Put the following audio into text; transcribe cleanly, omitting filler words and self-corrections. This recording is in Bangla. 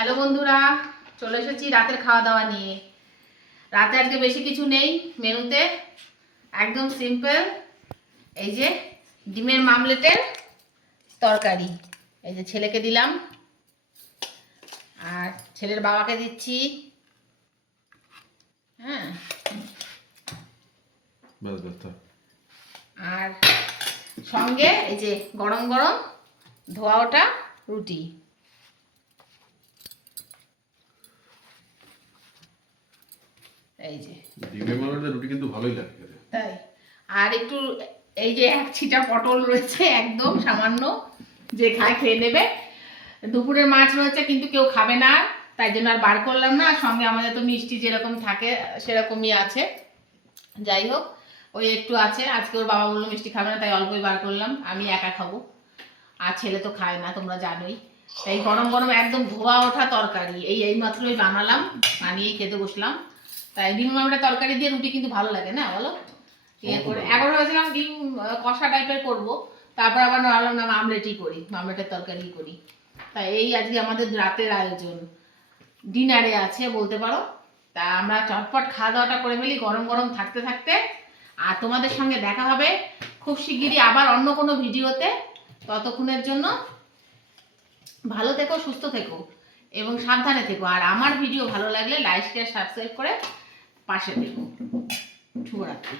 হ্যালো বন্ধুরা, চলে এসেছি রাতের খাওয়া দাওয়া নিয়ে। রাতে আজকে বেশি কিছু নেই মেনুতে, একদম সিম্পল। এই যে ডিমের মামলেটের তরকারি, এই যে ছেলেকে দিলাম আর ছেলের বাবাকে দিচ্ছি। হ্যাঁ, আর সঙ্গে এই যে গরম গরম ধোয়া ওঠা রুটি। এই যে ডিমের মামলেটের রুটি কিন্তু ভালোই লাগে তাই। আর একটু এই যে এক ছিটা পটল রয়েছে, একদম সামান্য, যে খায় খেয়ে নেবে। দুপুরের মাছ রয়েছে কিন্তু কেউ খাবে না, তাই জন্য আর বার করলাম না। সঙ্গে আমাদের তো মিষ্টি যেরকম থাকে সেরকমই আছে। যাই হোক, ওই একটু আছে। আজকে ওর বাবা বললো মিষ্টি খাবে না, তাই অল্পই বার করলাম। আমি একা খাবো, আর ছেলে তো খায় না, তোমরা জানোই। তাই গরম গরম একদম ধোয়া ওঠা তরকারি এই মাত্রই বানালাম, বানিয়েই খেতে বসলাম। তাই ডিম মামলেটের তরকারি দিয়ে রুটি কিন্তু ভালো লাগে না, বলো? ইয়ে করে একবার ভেবেছিলাম ডিম কষা টাইপের করবো, তারপর আবার ভাবলাম না, মামলেটই করি, মামলেটের তরকারি করি। তাই এই আজকে আমাদের রাতের আয়োজন, ডিনারে আছে বলতে পারো। তা আমরা চটপট খাওয়া দাওয়াটা করে ফেলি গরম গরম থাকতে থাকতে। আর তোমাদের সঙ্গে দেখা হবে খুব শিগগিরই আবার অন্য কোনো ভিডিওতে। ততক্ষণের জন্য ভালো থেকো, সুস্থ থেকো এবং সাবধানে থেকো। আর আমার ভিডিও ভালো লাগলে লাইক শেয়ার সাবস্ক্রাইব করে পাশে থেকো। শুভরাত্রি।